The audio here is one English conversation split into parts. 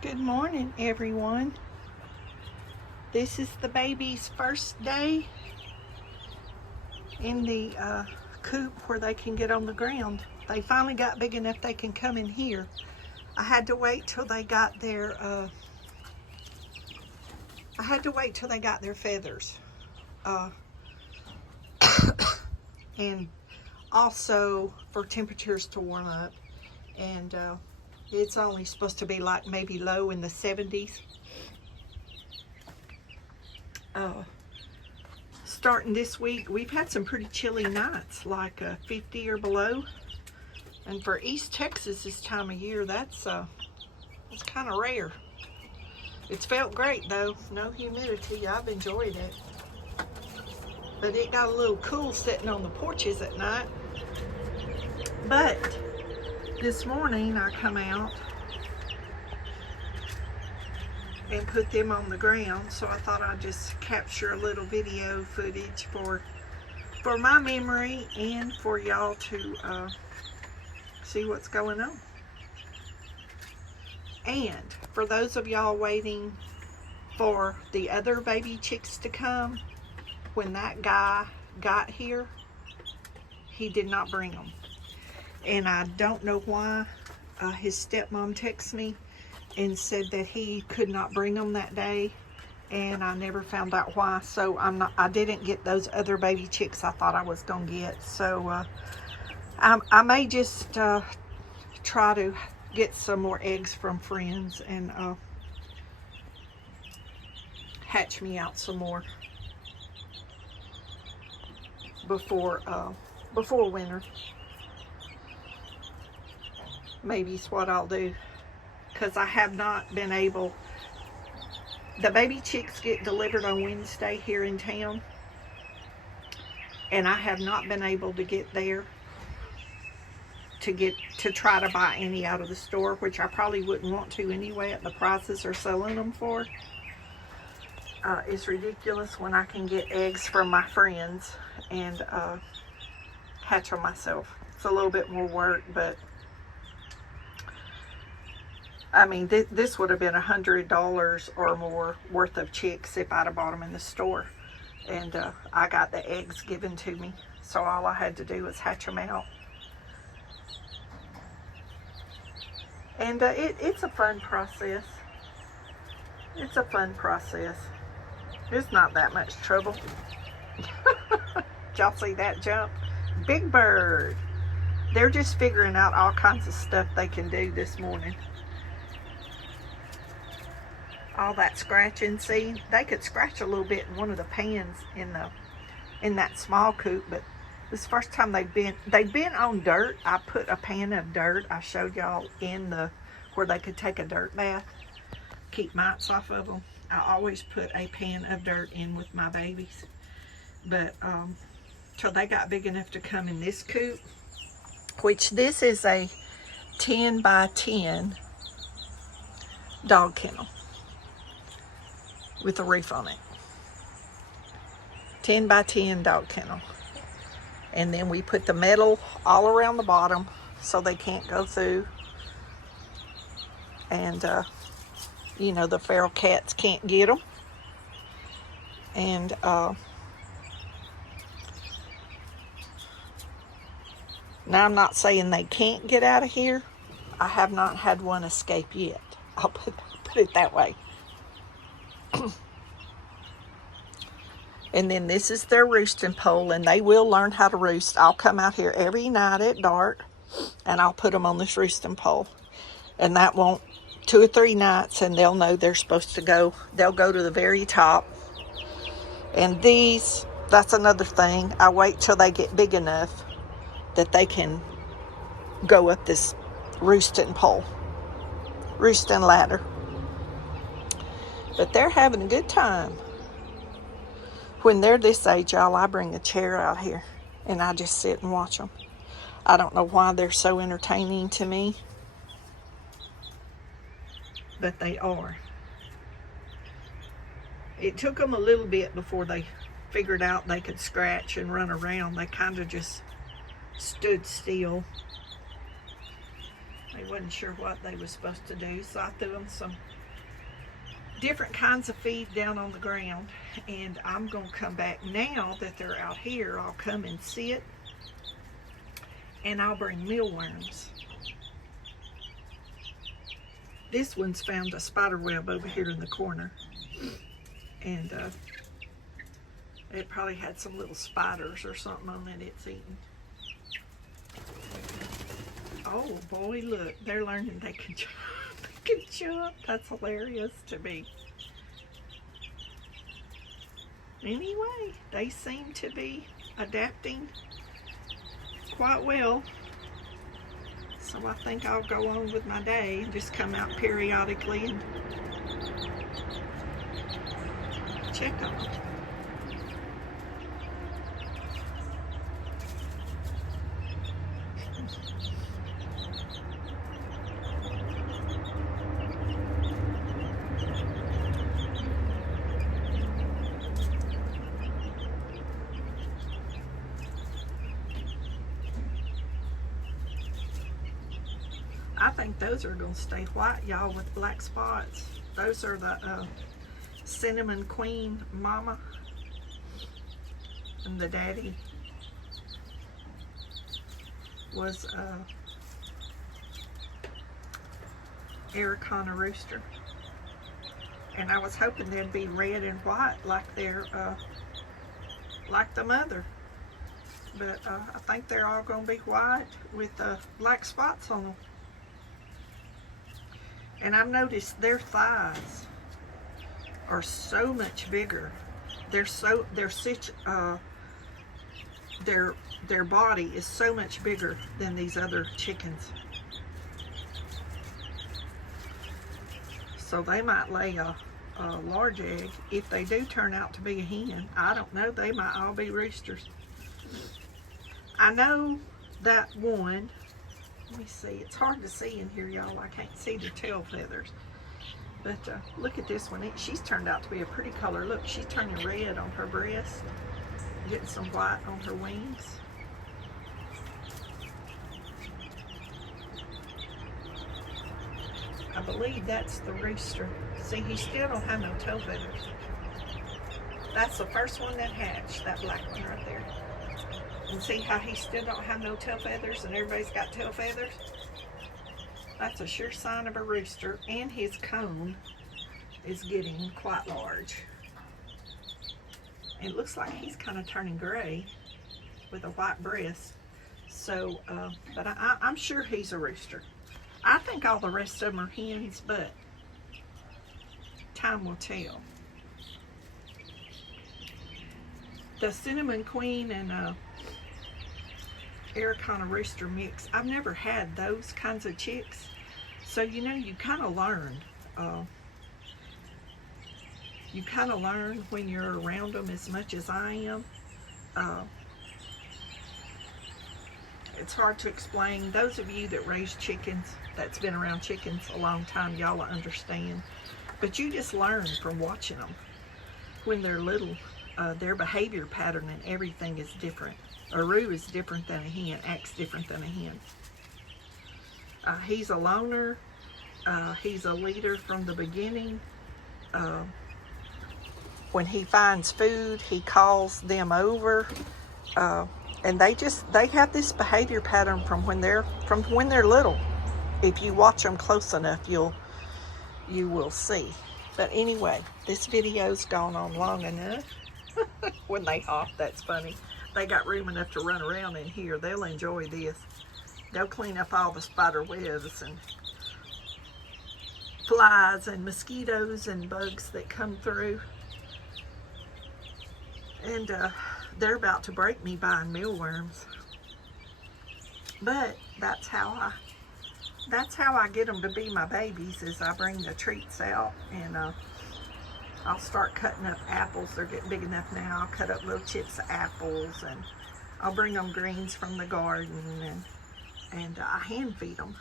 Good morning, everyone. This is the baby's first day in the coop where they can get on the ground. They finally got big enough they can come in here. I had to wait till they got their feathers, and also for temperatures to warm up. And it's only supposed to be like maybe low in the 70s. Starting this week, we've had some pretty chilly nights, like 50 or below. And for East Texas this time of year, that's kind of rare. It's felt great though, no humidity. I've enjoyed it. But it got a little cool sitting on the porches at night. But this morning I come out and put them on the ground, so I thought I'd just capture a little video footage for my memory and for y'all to see what's going on. And for those of y'all waiting for the other baby chicks to come, when that guy got here, he did not bring them. And I don't know why. His stepmom texted me and said that he could not bring them that day, and I never found out why. So I didn't get those other baby chicks I thought I was gonna get. So I may just try to get some more eggs from friends and hatch me out some more before winter. Maybe it's what I'll do, because I have not been able. The baby chicks get delivered on Wednesday here in town, and I have not been able to get there to try to buy any out of the store, which I probably wouldn't want to anyway at the prices they're selling them for. It's ridiculous when I can get eggs from my friends and hatch them myself. It's a little bit more work, but I mean, this would have been $100 or more worth of chicks if I'd have bought them in the store. And I got the eggs given to me, so all I had to do was hatch them out. And it's a fun process. It's a fun process. It's not that much trouble. Did y'all see that jump? Big bird. They're just figuring out all kinds of stuff they can do this morning. All that scratching, see, they could scratch a little bit in one of the pans in that small coop, but this first time they've been on dirt. I put a pan of dirt, I showed y'all, in where they could take a dirt bath, keep mites off of them. I always put a pan of dirt in with my babies. But till they got big enough to come in this coop, which this is a 10 by 10 dog kennel with a roof on it. 10 by 10 dog kennel. And then we put the metal all around the bottom so they can't go through. And, you know, the feral cats can't get them. And now I'm not saying they can't get out of here. I have not had one escape yet. I'll put it that way. And then this is their roosting pole, and they will learn how to roost. I'll come out here every night at dark, and I'll put them on this roosting pole. And that won't, 2 or 3 nights, and they'll know they're supposed to go. They'll go to the very top. And these, that's another thing. I wait till they get big enough that they can go up this roosting pole, roosting ladder. But they're having a good time. When they're this age, y'all, I bring a chair out here and I just sit and watch them. I don't know why they're so entertaining to me, but they are. It took them a little bit before they figured out they could scratch and run around. They kind of just stood still. He wasn't sure what they were supposed to do, so I threw them some different kinds of feed down on the ground, and I'm going to come back now that they're out here. I'll come and sit, and I'll bring mealworms. This one's found a spider web over here in the corner, and it probably had some little spiders or something on it it's eating. Oh boy, look, they're learning they can jump. They can jump. That's hilarious to me. Anyway, they seem to be adapting quite well. So I think I'll go on with my day and just come out periodically and check on them. I think those are going to stay white, y'all, with black spots. Those are the Cinnamon Queen mama, and the daddy was Arakana rooster. And I was hoping they'd be red and white like they're like the mother. But I think they're all going to be white with black spots on them. And I've noticed their thighs are so much bigger. They're such their body is so much bigger than these other chickens. So they might lay a large egg. If they do turn out to be a hen, I don't know, they might all be roosters. I know that one. Let me see. It's hard to see in here, y'all. I can't see the tail feathers. But look at this one. She's turned out to be a pretty color. Look, she's turning red on her breast. Getting some white on her wings. I believe that's the rooster. See, he still don't have no tail feathers. That's the first one that hatched, that black one right there. And see how he still don't have no tail feathers and everybody's got tail feathers? That's a sure sign of a rooster, and his cone is getting quite large. And it looks like he's kind of turning gray with a white breast. So, but I'm sure he's a rooster. I think all the rest of them are hens, but time will tell. The Cinnamon Queen and Arakana rooster mix, I've never had those kinds of chicks, so you know, you kind of learn when you're around them as much as I am. It's hard to explain. Those of you that raise chickens, that's been around chickens a long time, y'all will understand, but you just learn from watching them. When they're little, their behavior pattern and everything is different. A roo is different than a hen, acts different than a hen. He's a loner. He's a leader from the beginning. When he finds food, he calls them over. And they have this behavior pattern from when they're little. If you watch them close enough, you will see. But anyway, this video's gone on long enough. When they hop, that's funny. They got room enough to run around in here. They'll enjoy this. They'll clean up all the spider webs and flies and mosquitoes and bugs that come through. And they're about to break me buying mealworms. But that's how I get them to be my babies, is I bring the treats out, and I'll start cutting up apples. They're getting big enough now. I'll cut up little chips of apples, and I'll bring them greens from the garden, and I hand feed them.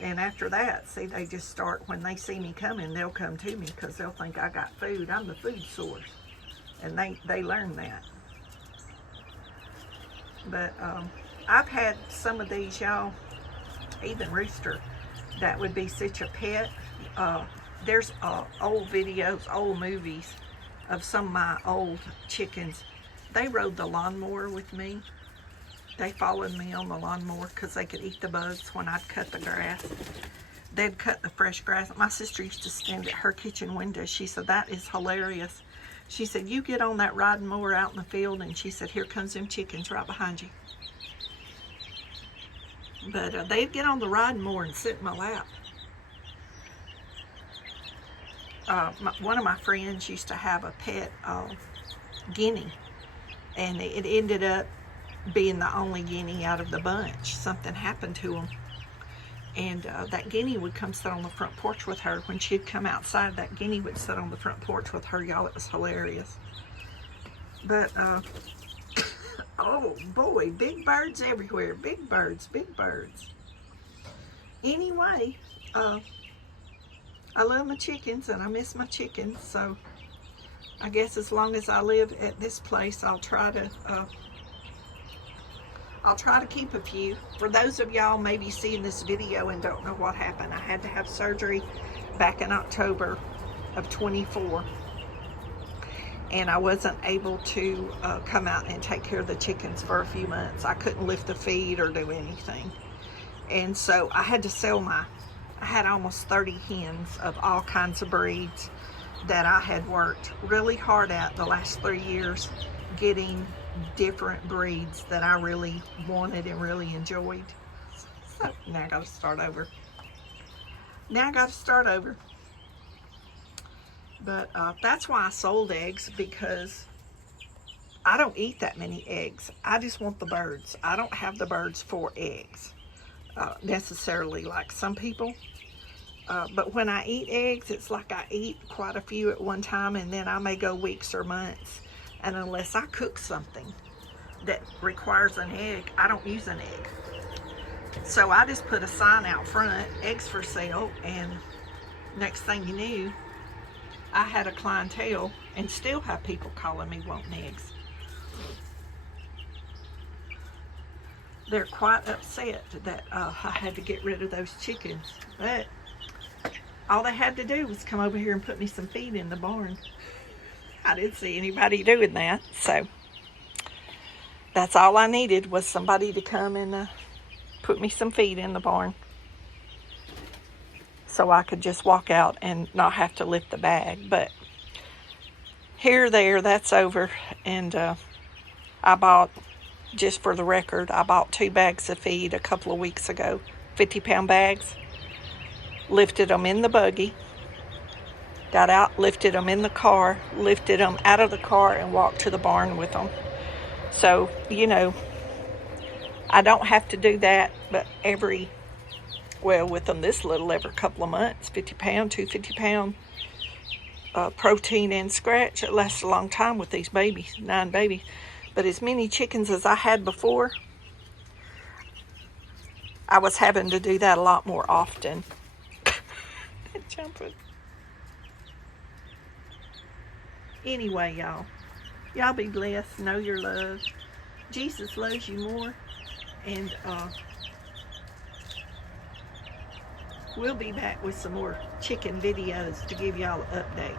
And after that, see, they just start, when they see me coming, they'll come to me because they'll think I got food. I'm the food source, and they learn that. But I've had some of these, y'all, even rooster, that would be such a pet. There's old videos, old movies of some of my old chickens. They rode the lawnmower with me. They followed me on the lawnmower because they could eat the bugs when I'd cut the grass. They'd cut the fresh grass. My sister used to stand at her kitchen window. She said, that is hilarious. She said, you get on that riding mower out in the field, and she said, here comes them chickens right behind you. But they'd get on the riding mower and sit in my lap. One of my friends used to have a pet guinea, and it ended up being the only guinea out of the bunch. Something happened to him, and that guinea would come sit on the front porch with her. When she'd come outside, that guinea would sit on the front porch with her. Y'all, it was hilarious. But oh boy, big birds everywhere. Big birds, big birds. Anyway, I love my chickens and I miss my chickens, so I guess as long as I live at this place, I'll try to keep a few. For those of y'all maybe seeing this video and don't know what happened, I had to have surgery back in October of 24, and I wasn't able to come out and take care of the chickens for a few months. I couldn't lift the feed or do anything, and so I had to sell I had almost 30 hens of all kinds of breeds that I had worked really hard at the last 3 years, getting different breeds that I really wanted and really enjoyed. So now I got to start over. But that's why I sold eggs, because I don't eat that many eggs. I just want the birds. I don't have the birds for eggs necessarily like some people. But when I eat eggs, it's like I eat quite a few at one time, and then I may go weeks or months. And unless I cook something that requires an egg, I don't use an egg. So I just put a sign out front, eggs for sale, and next thing you knew, I had a clientele and still have people calling me wanting eggs. They're quite upset that I had to get rid of those chickens, but all they had to do was come over here and put me some feed in the barn. I didn't see anybody doing that, so that's all I needed, was somebody to come and put me some feed in the barn, so I could just walk out and not have to lift the bag. But here, there, that's over, and I bought, just for the record, I bought 2 bags of feed a couple of weeks ago, 50-pound bags, lifted them in the buggy, got out, lifted them in the car, lifted them out of the car, and walked to the barn with them. So, you know, I don't have to do that, but with them this little, every couple of months, 50-pound, 250-pound protein and scratch. It lasts a long time with these babies, 9 babies. But as many chickens as I had before, I was having to do that a lot more often. Jumping. Anyway, y'all be blessed. Know your love. Jesus loves you more, and we'll be back with some more chicken videos to give y'all an update.